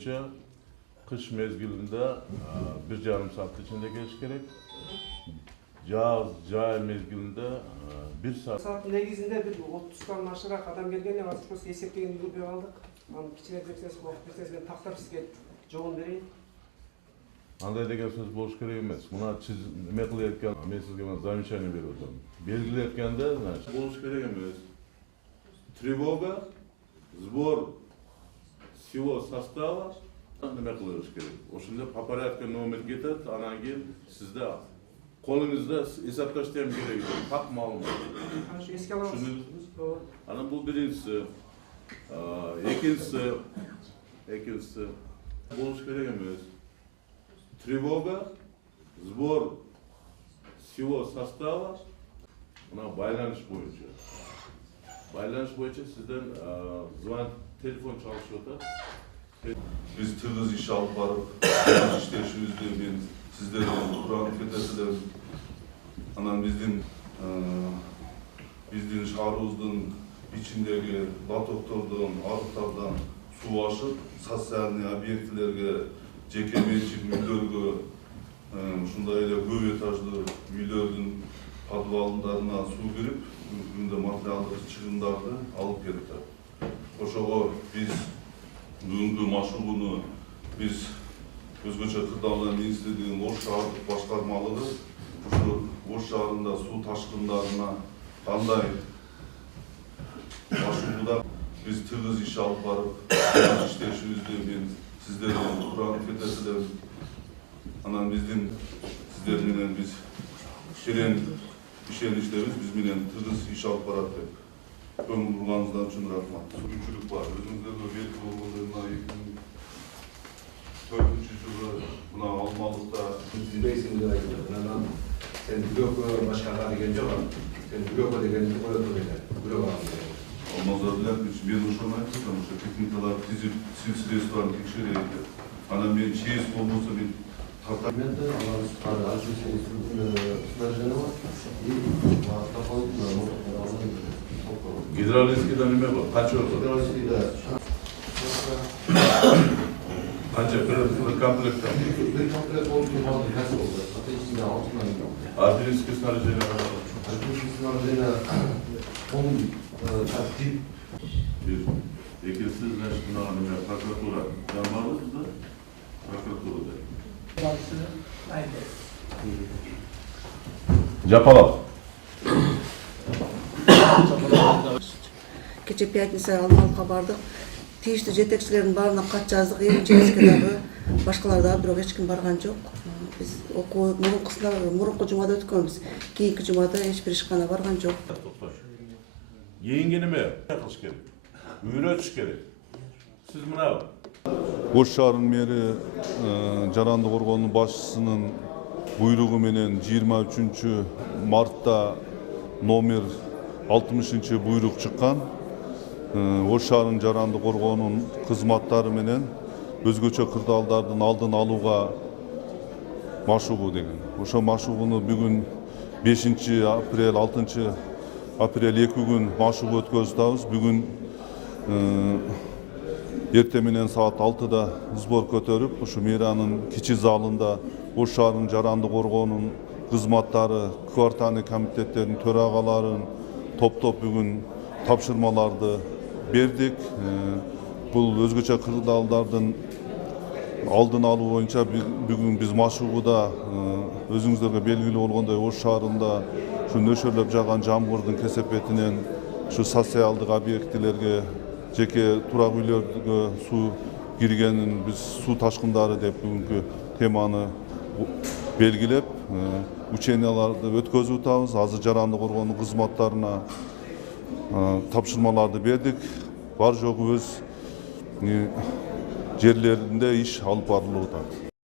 боюнча kış mezgilinde 1,5 saat içinde geliş gerek. Jay mezgilinde 1 saat. Saat negizinde bir 30'dan aşağı adam gelgende azıcık esepleyen yürüp aldık. Anı kiçine berseniz, vakit berseniz ben taktap sizge жоғын берейін. Андай деген сөз болуш керек емес. Мына сиз неме кылып мен сизге замечание берип атам. Белгилеп атканда, значит, болуш керек эмес. Тревога, сбор всего состава неме кылыш керек. Ошондо по порядку номер кетет, анан кийин сизде колуңузда эсептеш тем керек. Так маалымат. Ашу эске алабыз. Анан бул биринчиси. Экинчиси болуш керек эмес. Тревога, сбор всего состава, мына байланыш боюнча. Байланыш боюнча сизден звонок, телефон чалышып атат. Биз тыгыз иш алып барып, иштешибизди мен сиздерден уранып кетесиздер. Анан биздин шаарыбыздын ичиндеги лотоктордон, арыктардан суу ашып, социальный объектилерге, жеке менчик үйлөргө, ушундай эле көп этаждуу үйлөрдүн подвалдарына суу кирип, күндө материалдык чыгымдарды алып кетти. Ошого биз бүгүнкү машыгууну биз өзгөчө кырдаалдар министрлигинин Ош шаардык башкармалыгы ушу Ош шаарында суу ташкындарына кандай машыгууда биз тыгыз иш алып барып, иштешибизди мен сиздерден уранып кетесиздер. Анан биздин сиздер менен биз терең ишеничтебиз, биз менен тыгыз иш алып барат деп көңүл бурганыңыздан үчүн рахмат. Сүрүүчүлүк бар. Өзүңүздөргө белги болгондой мына 2004-жылы мына Алмалыкта билбейсиң деп айтты. Анан сен бирөккө башкага деген жок. Сен бирөккө дегенди коет эле. Бирөк алам деген. Алмаздар билет, мен ошону айттым, потому что техникалар тизип, средстваны текшерейин деп. Анан мен чейиз болбосо мен тартам. Гидролизкийде неме бар? Канча бар? Гидролизкийде канча bir комплект? Bir komplект болуп калды, кайсы болду? Ата-ичинде 6 миң. Артиллерийский снаряжение бар. Артиллерийский снаряжение 10 тип. Экинчиси, значит, мына неме прокуратура. Жанбарбы сизде? Прокуратурада. Жапалап. Keçe пятница Алмалыкка бардык. Тийиштүү жетекчилердин баарына кат жаздык. Эми дагы башкалар дагы бирок эч ким барган жок. Биз окуу мурунку жумада өткөнбүз. Кийинки жумада эч бир ишкана барган жок. Кийинки неме кылыш керек? Үйрөтүш керек. Сиз мына Ош шаарынын мэри Жаранды коргоонун башчысынын буйругу менен 23 мартта номер 60 буйрук чыккан. Ош шаарынын Жаранды коргоонун кызматтары менен өзгөчө кырдаалдардын алдын алууга машыгуу деген. Ошо машыгууну бүгүн 5 апрель, 6 апрель 2 күн машыгуу өткөзүп, бүгүн эртең менен саат 6-да сбор көтөрүп, ушу мэриянын кичи залында Ош шаарынын Жаранды коргоонун кызматтары, квартальный комитеттердин төрагаларын топтоп бүгүн тапшырмаларды бердик. Бул өзгөчө кырдаалдардын алдын алуу боюнча бүгүн биз машыгууда өзүңүздөргө белгилүү болгондой Ош шаарында ушу нөшөрлөп жааган жамгырдын кесепетинен ушу социалдык объектилерге, жеке турак үйлөргө суу киргенин биз суу ташкындары деп бүгүнкү теманы белгилеп, ученияларды өткөзүп атабыз. Азыр Жаранды коргоонун кызматтарына тапшырмаларды бердик. Бар жогу өз жерлеринде иш алып барылып атат.